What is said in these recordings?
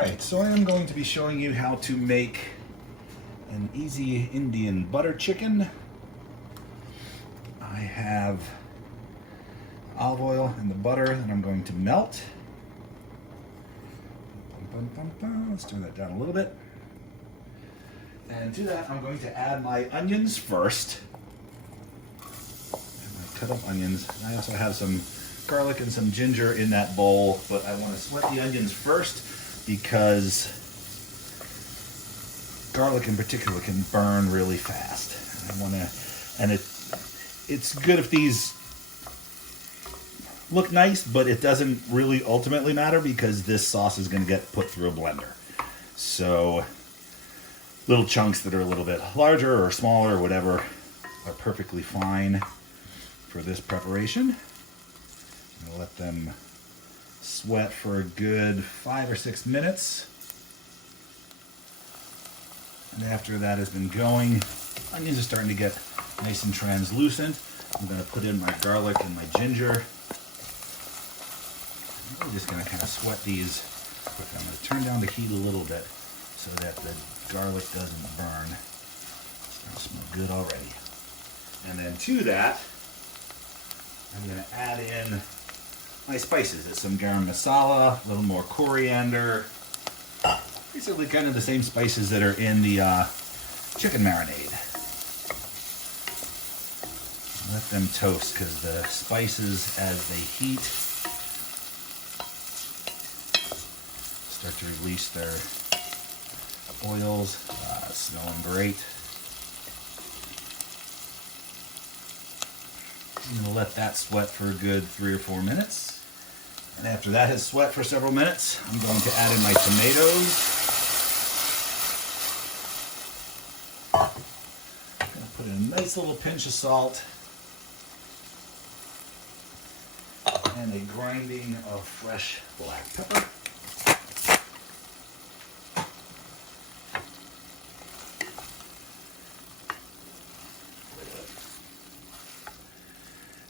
Alright, so I am going to be showing you how to make an easy Indian butter chicken. I have olive oil and the butter that I'm going to melt. Let's turn that down a little bit. And to that, I'm going to add my onions first. Cut up onions. I also have some garlic and some ginger in that bowl, but I want to sweat the onions first because garlic in particular can burn really fast. It's good if these look nice, but it doesn't really ultimately matter because this sauce is going to get put through a blender. So little chunks that are a little bit larger or smaller or whatever are perfectly fine for this preparation. I'll let them sweat for a good 5 or 6 minutes. And after that has been going, onions are starting to get nice and translucent. I'm going to put in my garlic and my ginger. I'm just going to kind of sweat these. I'm going to turn down the heat a little bit so that the garlic doesn't burn. It'll smell good already. And then to that, I'm going to add in my spices. It's some garam masala, a little more coriander. Basically kind of the same spices that are in the chicken marinade. Let them toast because the spices, as they heat, start to release their oils. Smelling great. I'm going to let that sweat for a good 3 or 4 minutes. And after that has sweat for several minutes, I'm going to add in my tomatoes. I'm going to put in a nice little pinch of salt and a grinding of fresh black pepper.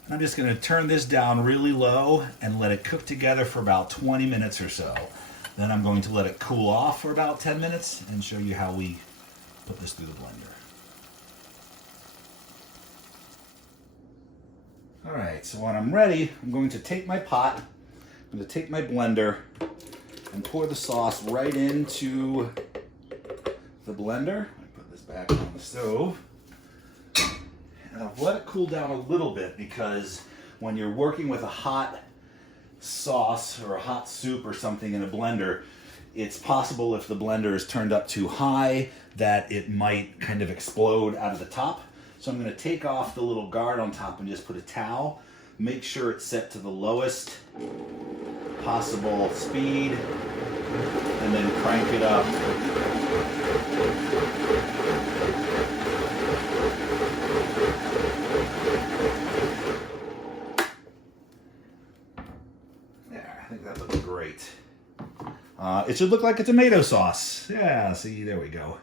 I'm just going to turn this down really low and let it cook together for about 20 minutes or so. Then I'm going to let it cool off for about 10 minutes and show you how we put this through the blender. Alright, so when I'm ready, I'm going to take my pot, I'm going to take my blender and pour the sauce right into the blender. I put this back on the stove. And I'll let it cool down a little bit because when you're working with a hot sauce or a hot soup or something in a blender, it's possible if the blender is turned up too high that it might kind of explode out of the top. So I'm going to take off the little guard on top and just put a towel. Make sure it's set to the lowest possible speed and then crank it up. There, I think that looks great. It should look like a tomato sauce. Yeah, see, there we go.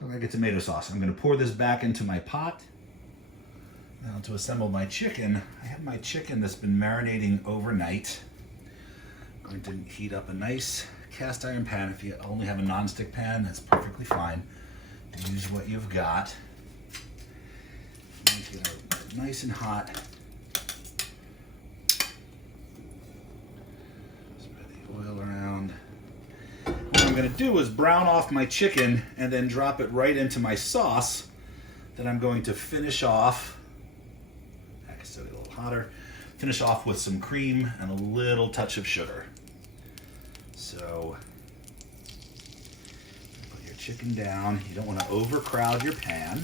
Look like a tomato sauce. I'm going to pour this back into my pot. Now to assemble my chicken, I have my chicken that's been marinating overnight. I'm going to heat up a nice cast iron pan. If you only have a nonstick pan, that's perfectly fine. Use what you've got. Get it nice and hot. Spread the oil around. What I'm going to do is brown off my chicken and then drop it right into my sauce that I'm going to finish off. I can set it a little hotter. Finish off with some cream and a little touch of sugar. So put your chicken down. You don't want to overcrowd your pan.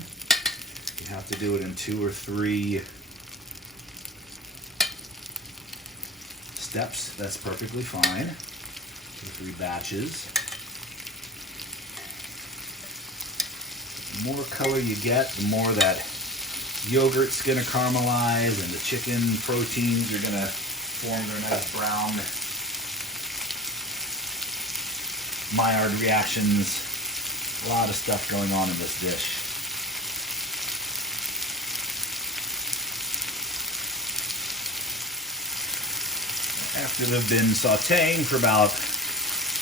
You have to do it in 2 or 3 steps. That's perfectly fine. 2 or 3 batches. The more color you get, the more that yogurt's going to caramelize and the chicken proteins are going to form their nice brown Maillard reactions. A lot of stuff going on in this dish. After they've been sauteing for about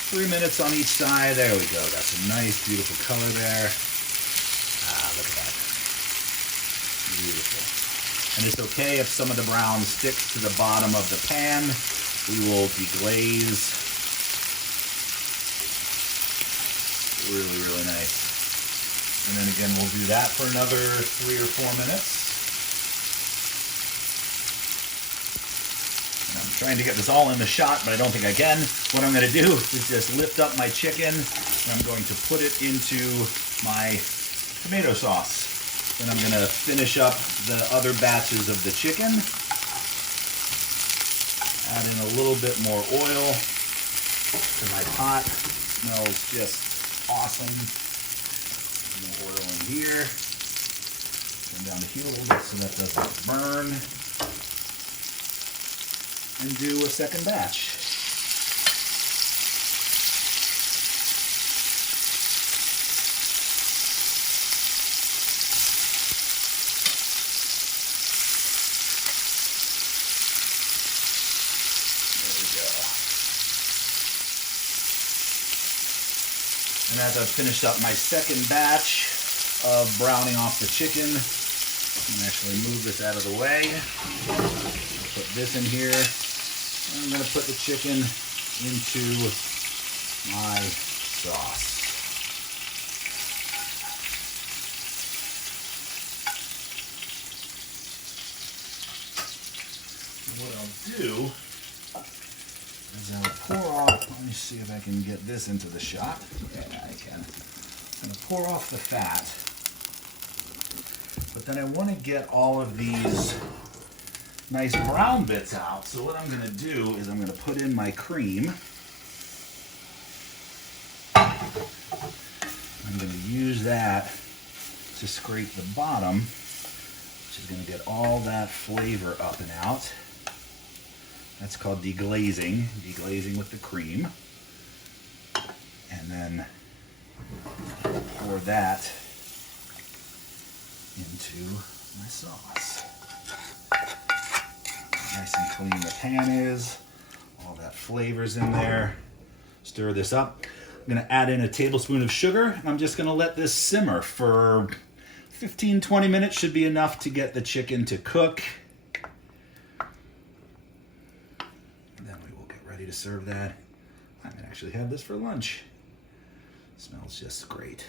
3 minutes on each side. There we go. Got some nice, beautiful color there. Look at that. Beautiful. And it's okay if some of the brown sticks to the bottom of the pan. We will deglaze. Really, really nice. And then again, we'll do that for another 3 or 4 minutes. And I'm trying to get this all in the shot, but I don't think I can. What I'm going to do is just lift up my chicken, and I'm going to put it into my tomato sauce. Then I'm going to finish up the other batches of the chicken. Add in a little bit more oil to my pot. Smells just awesome. More oil in here. Turn down the heat a little bit so that doesn't burn. And do a second batch. And as I've finished up my second batch of browning off the chicken, I'm actually move this out of the way. I'll put this in here. I'm going to put the chicken into my sauce. What I'll do is I'll pour off, let me see if I can get this into the shot. Yeah, I can. I'm going to pour off the fat, but then I want to get all of these nice brown bits out. So what I'm going to do is I'm going to put in my cream. I'm going to use that to scrape the bottom, which is going to get all that flavor up and out. That's called deglazing, deglazing with the cream. And then pour that into my sauce. Nice and clean the pan is. All that flavor's in there. Stir this up. I'm going to add in a tablespoon of sugar. And I'm just going to let this simmer for 15-20 minutes. Should be enough to get the chicken to cook. To serve that. I might actually have this for lunch. Smells just great.